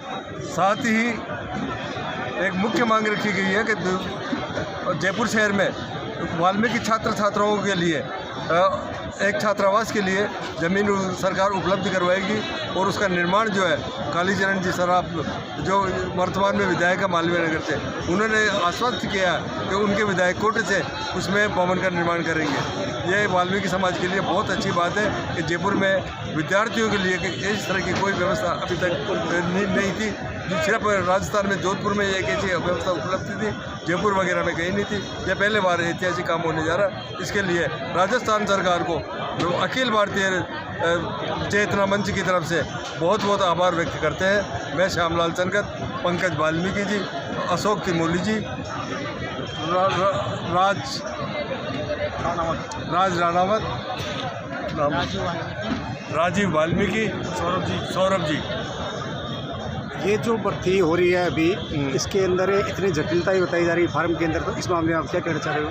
साथ ही एक मुख्य मांग रखी गई है कि जयपुर शहर में वाल्मीकि छात्र छात्राओं के लिए एक छात्रावास के लिए ज़मीन सरकार उपलब्ध करवाएगी और उसका निर्माण जो है कालीचरण जी सराफ जो वर्तमान में विधायक है मालवीय नगर से, उन्होंने आश्वस्त किया कि उनके विधायक कोटे से उसमें भवन का निर्माण करेंगे। ये वाल्मीकि समाज के लिए बहुत अच्छी बात है कि जयपुर में विद्यार्थियों के लिए इस तरह की कोई व्यवस्था अभी तक नहीं थी। सिर्फ राजस्थान में जोधपुर में एक ऐसी व्यवस्था उपलब्ध थी, जयपुर वगैरह में कहीं नहीं थी। यह पहले बार ऐतिहासिक काम होने जा रहा है। इसके लिए राजस्थान सरकार को अखिल भारतीय चेतना मंच की तरफ से बहुत बहुत आभार व्यक्त करते हैं। मैं श्यामलाल चनकत, पंकज वाल्मीकि जी, अशोक तिमोली जी, राज राणावत, राजीव वाल्मीकि, सौरभ जी। ये जो भर्ती हो रही है अभी, इसके अंदर इतनी जटिलताएं बताई जा रही है फार्म के अंदर, तो इस मामले में आप क्या कहना चाह रहे हो?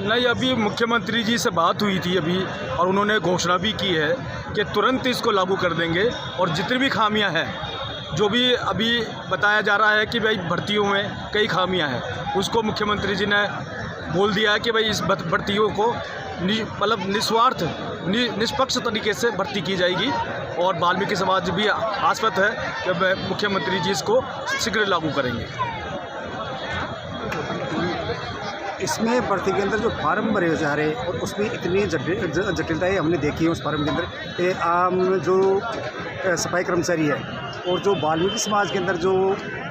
नहीं, अभी मुख्यमंत्री जी से बात हुई थी अभी, और उन्होंने घोषणा भी की है कि तुरंत इसको लागू कर देंगे। और जितनी भी खामियां हैं, जो भी अभी बताया जा रहा है कि भाई भर्तियों में कई खामियां हैं, उसको मुख्यमंत्री जी ने बोल दिया है कि भाई इस भर्तियों को मतलब निस्वार्थ निष्पक्ष तरीके से भर्ती की जाएगी। और वाल्मीकि समाज भी आश्वस्त है कि मुख्यमंत्री जी इसको शीघ्र लागू करेंगे। इसमें भर्ती के अंदर जो फार्म भरे जा रहे हैं और उसमें इतनी जटिलताएं हमने देखी है उस फार्म के अंदर कि आम जो सफाई कर्मचारी है और जो वाल्मीकि समाज के अंदर जो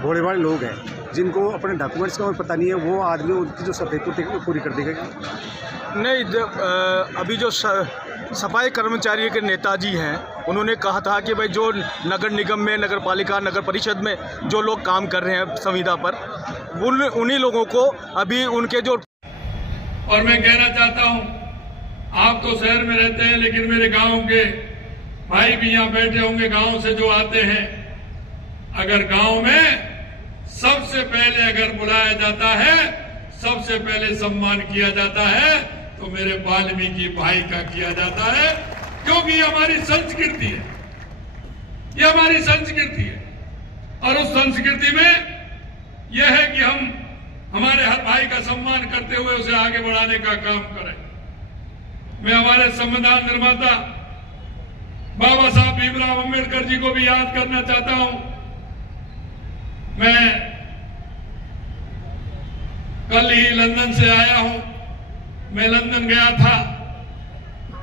भोले भाले लोग हैं जिनको अपने डॉक्यूमेंट्स का पता नहीं है, वो आदमी उनकी जो सफाई पूरी कर देगा। नहीं, अभी जो सफाई कर्मचारियों के नेताजी हैं, उन्होंने कहा था कि भाई जो नगर निगम में, नगर पालिका, नगर परिषद में जो लोग काम कर रहे हैं संविदा पर, उन्हीं लोगों को अभी उनके जो। और मैं कहना चाहता हूं, आप तो शहर में रहते हैं, लेकिन मेरे गांव के भाई भी यहाँ बैठे होंगे, गांव से जो आते हैं। अगर गांव में सबसे पहले अगर बुलाया जाता है, सबसे पहले सम्मान किया जाता है, तो मेरे वाल्मीकि भाई का किया जाता है, क्योंकि ये हमारी संस्कृति है, ये हमारी संस्कृति है। और उस संस्कृति में यह है कि हम हमारे हर भाई का सम्मान करते हुए उसे आगे बढ़ाने का काम करें। मैं हमारे संविधान निर्माता बाबा साहब भीमराव अम्बेडकर जी को भी याद करना चाहता हूं। मैं कल ही लंदन से आया हूं। मैं लंदन गया था।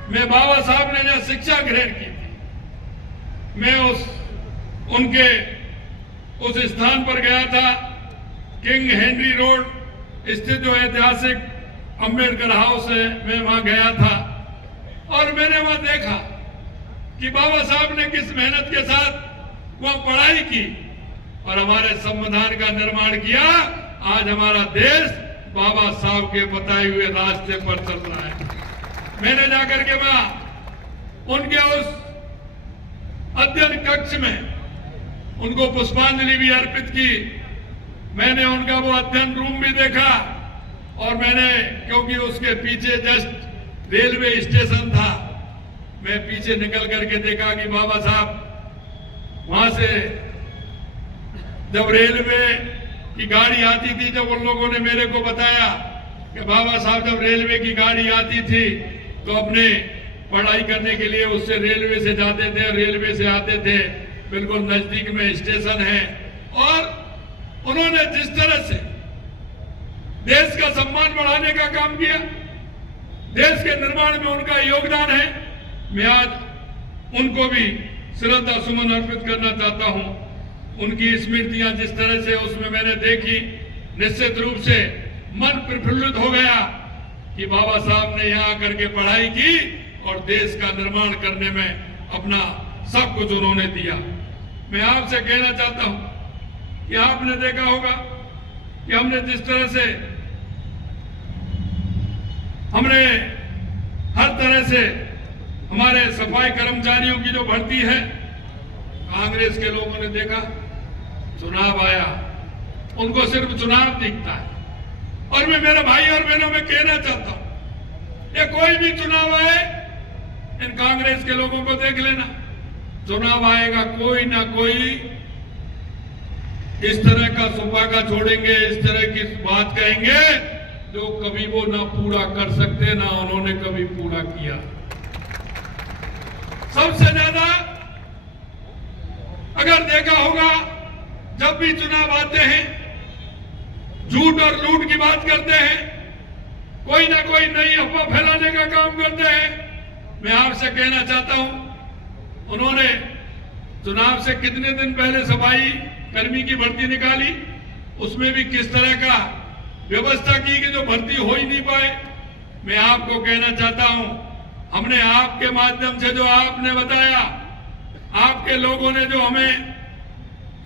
मैं बाबा साहब ने जहां शिक्षा ग्रहण की थी, मैं उनके उस स्थान पर गया था, किंग हेनरी रोड स्थित जो ऐतिहासिक अम्बेडकर हाउस है, मैं वहां गया था। और मैंने वहां देखा कि बाबा साहब ने किस मेहनत के साथ वहां पढ़ाई की और हमारे संविधान का निर्माण किया। आज हमारा देश बाबा साहब के बताए हुए रास्ते पर चल रहा है। मैंने जाकर के वहां उनके उस अध्ययन कक्ष में उनको पुष्पांजलि भी अर्पित की। मैंने उनका वो अध्ययन रूम भी देखा और मैंने, क्योंकि उसके पीछे जस्ट रेलवे स्टेशन था, मैं पीछे निकल करके देखा कि बाबा साहब वहां से जब रेलवे की गाड़ी आती थी, जब उन लोगों ने मेरे को बताया कि बाबा साहब जब रेलवे की गाड़ी आती थी तो अपने पढ़ाई करने के लिए उससे रेलवे से जाते थे, रेलवे से आते थे, बिल्कुल नजदीक में स्टेशन है। और उन्होंने जिस तरह से देश का सम्मान बढ़ाने का काम किया, देश के निर्माण में उनका योगदान है, मैं आज उनको भी श्रद्धा सुमन अर्पित करना चाहता हूं। उनकी स्मृतियां जिस तरह से उसमें मैंने देखी, निश्चित रूप से मन प्रफुल्लित हो गया कि बाबा साहब ने यहाँ आकर के पढ़ाई की और देश का निर्माण करने में अपना सब कुछ उन्होंने दिया। मैं आपसे कहना चाहता हूं कि आपने देखा होगा कि हमने जिस तरह से हमने हर तरह से हमारे सफाई कर्मचारियों की जो भर्ती है, कांग्रेस के लोगों ने देखा, चुनाव आया, उनको सिर्फ चुनाव दिखता है। और मैं मेरे भाई और बहनों में कहना चाहता हूं, ये कोई भी चुनाव आए, इन कांग्रेस के लोगों को देख लेना, चुनाव आएगा, कोई ना कोई इस तरह का सुपाका छोड़ेंगे, इस तरह की बात कहेंगे जो कभी वो ना पूरा कर सकते, ना उन्होंने कभी पूरा किया। सबसे ज्यादा अगर देखा होगा, जब भी चुनाव आते हैं झूठ और लूट की बात करते हैं, कोई ना कोई नई अफवाह फैलाने का काम करते हैं। मैं आपसे कहना चाहता हूं, उन्होंने चुनाव से कितने दिन पहले सफाई कर्मी की भर्ती निकाली, उसमें भी किस तरह का व्यवस्था की कि जो भर्ती हो ही नहीं पाए। मैं आपको कहना चाहता हूं, हमने आपके माध्यम से जो आपने बताया, आपके लोगों ने जो हमें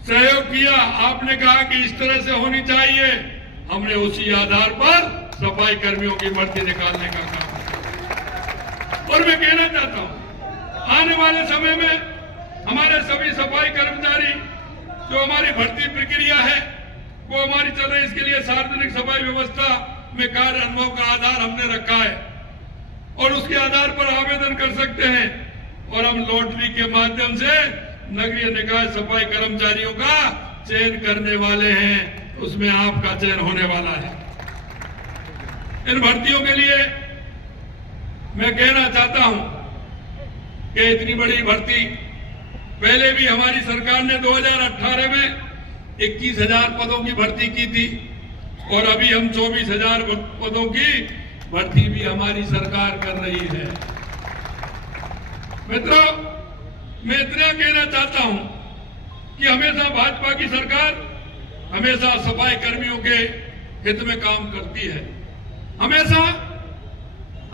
सहयोग किया, आपने कहा कि इस तरह से होनी चाहिए, हमने उसी आधार पर सफाई कर्मियों की भर्ती निकालने का काम किया। और मैं कहना चाहता हूं, आने वाले समय में हमारे सभी सफाई कर्मचारी जो हमारी भर्ती प्रक्रिया है वो हमारी चल रही, इसके लिए सार्वजनिक सफाई व्यवस्था में कार्य अनुभव का आधार हमने रखा है और उसके आधार पर आवेदन कर सकते हैं। और हम लॉटरी के माध्यम से नगरीय निकाय सफाई कर्मचारियों का चयन करने वाले हैं, उसमें आपका चयन होने वाला है। इन भर्तियों के लिए मैं कहना चाहता हूं कि इतनी बड़ी भर्ती पहले भी हमारी सरकार ने 2018 में 21,000 पदों की भर्ती की थी और अभी हम 24,000 पदों की भर्ती भी हमारी सरकार कर रही है। मित्रों, मैं इतना कहना चाहता हूं कि हमेशा भाजपा की सरकार हमेशा सफाई कर्मियों के हित में काम करती है, हमेशा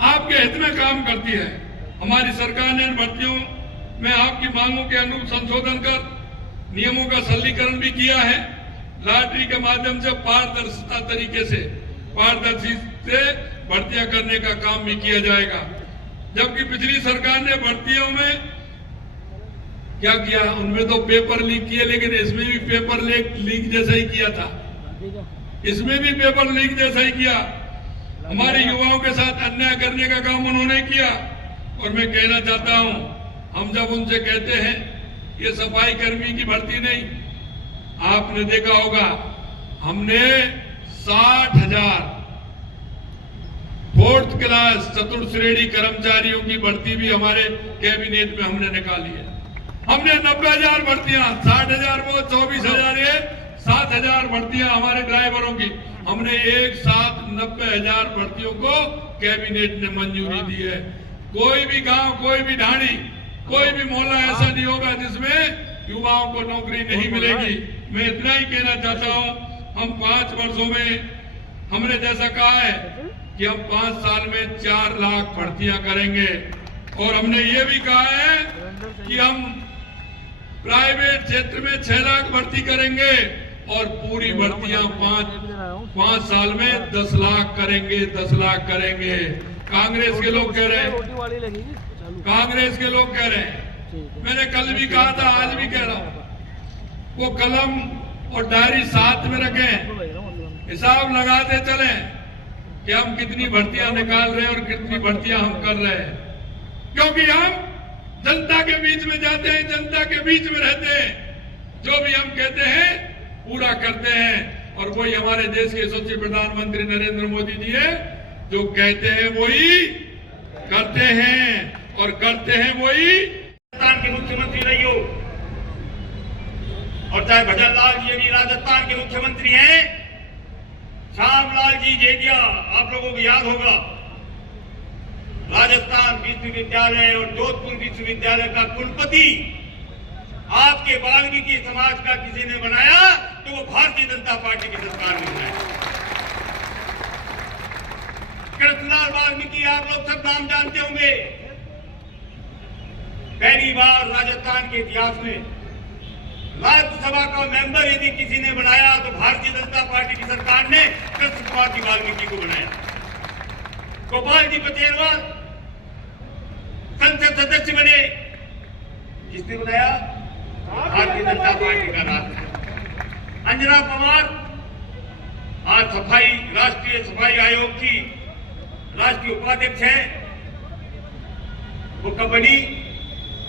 आपके हित में काम करती है। हमारी सरकार ने इन भर्तियों में आपकी मांगों के अनुरूप संशोधन कर नियमों का सरलीकरण भी किया है। लॉटरी के माध्यम से पारदर्शिता तरीके से पारदर्शी से भर्तियां करने का काम भी किया जाएगा। जबकि पिछली सरकार ने भर्तियों में क्या किया, उनमें तो पेपर लीक किए, लेकिन इसमें भी पेपर लीक जैसा ही किया था, इसमें भी पेपर लीक जैसा ही किया। हमारे युवाओं के साथ अन्याय करने का काम उन्होंने किया। और मैं कहना चाहता हूं, हम जब उनसे कहते हैं ये सफाई कर्मी की भर्ती नहीं, आपने देखा होगा हमने 60,000 4th क्लास चतुर्थ श्रेणी कर्मचारियों की भर्ती भी हमारे कैबिनेट में हमने निकाली है। हमने 90,000 भर्तियां, 60,000 वो 24,000 ये 7,000 भर्तियां हमारे ड्राइवरों की, हमने एक साथ 90,000 भर्तियों को कैबिनेट ने मंजूरी दी है। कोई भी गांव, कोई भी ढाणी, कोई भी मोहल्ला ऐसा नहीं होगा जिसमें युवाओं को नौकरी नहीं मिलेगी। मैं इतना ही कहना चाहता हूं, हम 5 वर्षों में हमने जैसा कहा है कि हम 5 साल में 4 लाख भर्तियां करेंगे और हमने ये भी कहा है कि हम प्राइवेट क्षेत्र में 6 लाख भर्ती करेंगे और पूरी भर्तियां 5 साल में 10 लाख करेंगे, 10 लाख करेंगे। कांग्रेस के लोग कह रहे हैं, कांग्रेस के लोग कह रहे हैं, मैंने कल भी कहा था, आज भी कह रहा हूं, वो कलम और डायरी साथ में रखें, हिसाब लगाते चलें कि हम कितनी भर्तियां निकाल रहे हैं और कितनी भर्तियां हम कर रहे हैं। क्योंकि हम जनता के बीच में जाते हैं, जनता के बीच में रहते हैं, जो भी हम कहते हैं पूरा करते हैं। और वही हमारे देश के यशस्वी प्रधानमंत्री नरेंद्र मोदी जी है, जो कहते हैं वही करते हैं और करते हैं वही। राजस्थान के मुख्यमंत्री रही हो और चाहे भजन लाल जी अभी राजस्थान के मुख्यमंत्री हैं, श्यामलाल जी जेठिया, आप लोगों को याद होगा, राजस्थान विश्वविद्यालय और जोधपुर विश्वविद्यालय का कुलपति आपके वाल्मीकि समाज का किसी ने बनाया तो वो भारतीय जनता पार्टी की सरकार ने बनाया। कृष्णलाल वाल्मीकि, आप लोग सब नाम जानते होंगे। पहली बार राजस्थान के इतिहास में राज्यसभा का मेंबर यदि किसी ने बनाया तो भारतीय जनता पार्टी की सरकार ने कृष्ण कुमार जी वाल्मीकि को बनाया। गोपाल जी पटेलवाल संसद सदस्य बने, किसने बनाया? भारतीय जनता पार्टी का राज। अंजना पवार आज राष्ट्रीय सफाई आयोग की राष्ट्रीय उपाध्यक्ष है। वो कब बनी?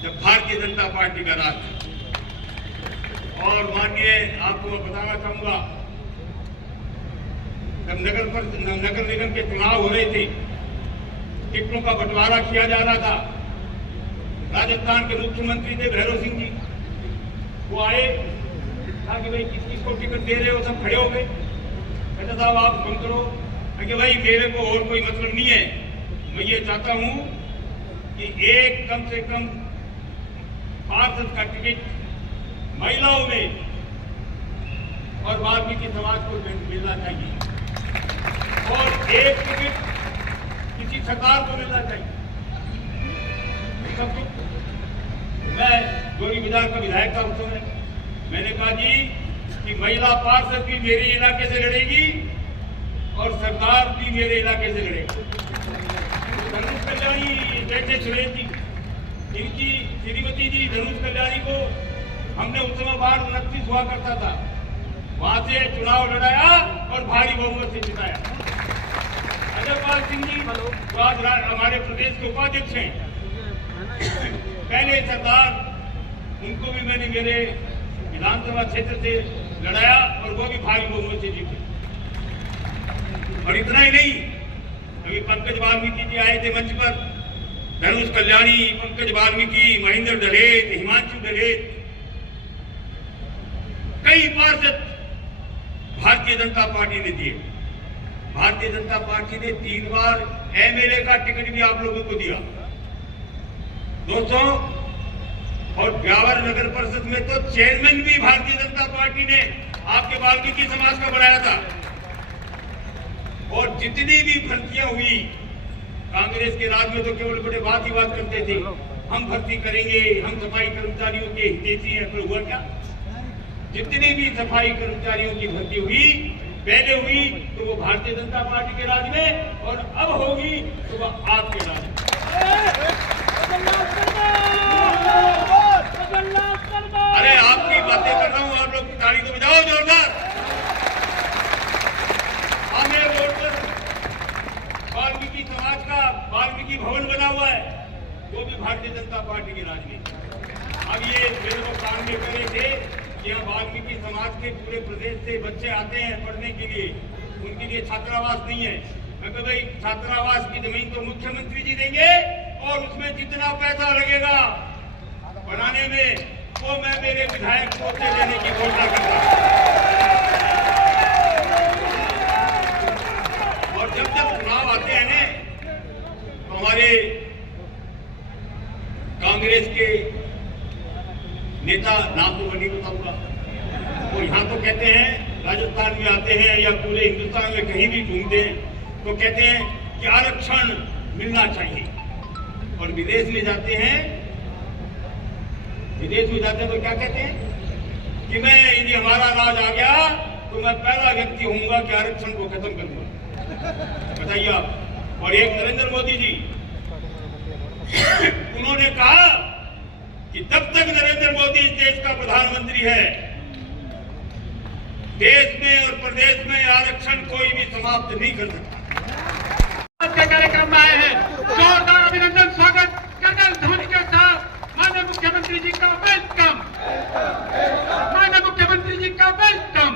जब भारतीय जनता पार्टी का राज। और माननीय आपको मैं बताना चाहूंगा, जब नगर निगम के चुनाव हो रहे थे, टिकटों का बंटवारा किया जा रहा था, राजस्थान के मुख्यमंत्री थे भैरव सिंह जी, वो आए, कहा कि भाई किस किस को टिकट दे रहे हो, सब खड़े हो गए। कहता साहब आप कम करो, कि भाई मेरे को और कोई मतलब नहीं है, मैं ये चाहता हूं कि एक कम से कम पार्षद का टिकट महिलाओं में और वाल्मीकि समाज को मिलना चाहिए, और एक टिकट किसी सरकार को मिलना चाहिए। सब कुछ मैं जोड़ी बाजार का विधायक था उस समय, मैंने कहा जी कि महिला पार्षद भी मेरे इलाके से लड़ेगी और सरकार भी मेरे इलाके से लड़ेगी। धनुष कल्याणी जैसे सुरेश जी, इनकी श्रीमती जी धनुष कल्याणी को हमने उस समय वार्ड 29 हुआ करता था, वहां से चुनाव लड़ाया और भारी बहुमत से जिताया। अजयपाल सिंह जी जो आज हमारे प्रदेश के उपाध्यक्ष हैं, पहले सरदार, उनको भी मैंने मेरे विधानसभा क्षेत्र से लड़ाया और वो भी भारी बहुमत से जीते। और इतना ही नहीं, अभी पंकज वाल्मीकि जी आए थे मंच पर, धनुष कल्याणी, पंकज वाल्मीकि, महेंद्र दलेत, हिमांशु दलेत, कई पार्षद भारतीय जनता पार्टी ने दिए। भारतीय जनता पार्टी ने 3 बार एमएलए का टिकट भी आप लोगों को दिया दोस्तों, और ब्यावर नगर परिषद में तो चेयरमैन भी भारतीय जनता पार्टी ने आपके वाल्मीकि समाज का बनाया था। और जितनी भी भर्तियां हुई, कांग्रेस के राज में तो केवल बड़े बात ही बात करते थे, हम भर्ती करेंगे, हम सफाई कर्मचारियों के हितैषी हैं, पर हुआ क्या? जितनी भी सफाई कर्मचारियों की भर्ती हुई, पहले हुई तो वो भारतीय जनता पार्टी के राज में, और अब होगी तो वो आपके राज में। अरे आपकी बातें कर रहा हूं, आप लोग ताली तो बजाओ जोरदार। हमें रोड पर वाल्मीकि समाज का वाल्मीकि भवन बना हुआ है, वो भी भारतीय जनता पार्टी के राज में। अब ये मेरे को काम में कर रहे थे कि यहाँ वाल्मीकि समाज के पूरे प्रदेश से बच्चे आते हैं पढ़ने के लिए, उनके लिए छात्रावास नहीं है। मैं कहता भाई छात्रावास की जमीन तो मुख्यमंत्री जी देंगे, और उसमें जितना पैसा लगेगा बनाने में, वो मैं मेरे विधायक को देने की घोषणा करता हूं। और जब जब चुनाव आते हैं ना, तो हमारे कांग्रेस के नेता, नाम तो नहीं बताऊंगा, वो यहाँ तो कहते हैं, राजस्थान में आते हैं या पूरे हिंदुस्तान में कहीं भी घूमते हैं तो कहते हैं कि आरक्षण मिलना चाहिए, और विदेश में जाते हैं तो क्या कहते हैं कि मैं, यदि हमारा राज आ गया तो मैं पहला व्यक्ति होऊंगा कि आरक्षण को खत्म करूंगा। बताइए आप। और एक नरेंद्र मोदी जी, उन्होंने कहा कि जब तक नरेंद्र मोदी इस देश का प्रधानमंत्री है, देश में और प्रदेश में आरक्षण कोई भी समाप्त नहीं कर सकता। कार्यक्रम में आए हैं, जोरदार अभिनंदन, स्वागत कर्नल ध्वनि के साथ माननीय मुख्यमंत्री जी का वेलकम, माननीय मुख्यमंत्री जी का वेलकम,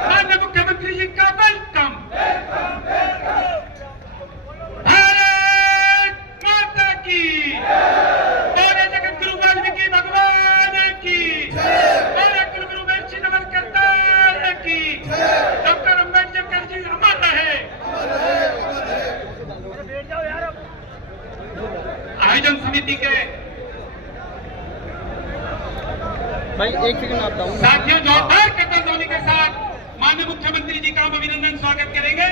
माननीय मुख्यमंत्री जी का वेलकम। भारत माता की, बोले जगत गुरु वाल्मीकि भगवान की, बोले कुलगुरु महर्षि नमन करतार की, डॉक्टर अम्बेडकर जी अमर रहे। आयोजन समिति के भाई एक सेकंड आता हूँ। साथियों, जोरदार कर्तव्य ध्वनि के साथ माननीय मुख्यमंत्री जी का हम अभिनंदन स्वागत करेंगे।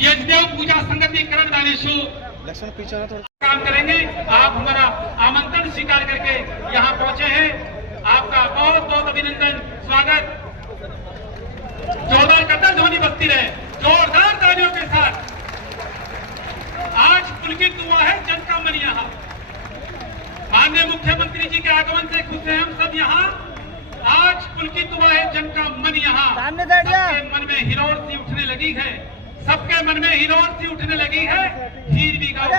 यज्ञ पूजा संगति करण दानेशु लक्ष्मण पीछे ना थोड़ा काम करेंगे। आप हमारा आमंत्रण स्वीकार करके यहाँ पहुंचे हैं, आपका बहुत बहुत अभिनंदन, स्वागत। जोरदार कर्तव्य ध्वनि बजती रहे, जोरदार तालियों के साथ। आज पुलकित हुआ है जन का मन यहाँ। माननीय मुख्यमंत्री जी के आगमन से खुश हैं हम सब यहाँ। आज पुलकित हुआ है जन का मन यहाँ। सबके मन में हिलोर सी उठने लगी है, सबके मन में हिलोर सी उठने लगी है। हीर भी गाँव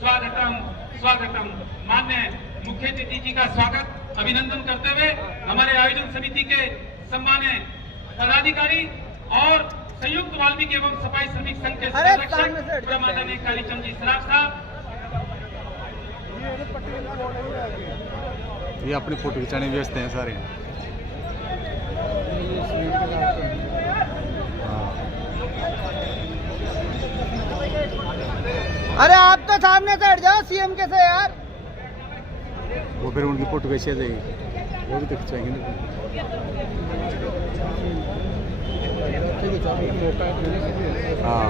स्वागतम स्वागतम। माननीय मुख्य अतिथि जी का स्वागत अभिनंदन करते हुए हमारे आयोजन समिति के सम्मानित पदाधिकारी और संयुक्त वाल्मीकि एवं सफाई श्रमिक संघ के संरक्षक प्रमादानी कालीचंद जी सराफ साहब, ये अपनी फोटो खिंचाने व्यस्त हैं सारे। अरे आप तो सामने से हट जाओ सीएम के से यार। वो फिर उनकी फोटो कैसे आ जाएगी, वो भी तो खिंचाएंगे ना। हाँ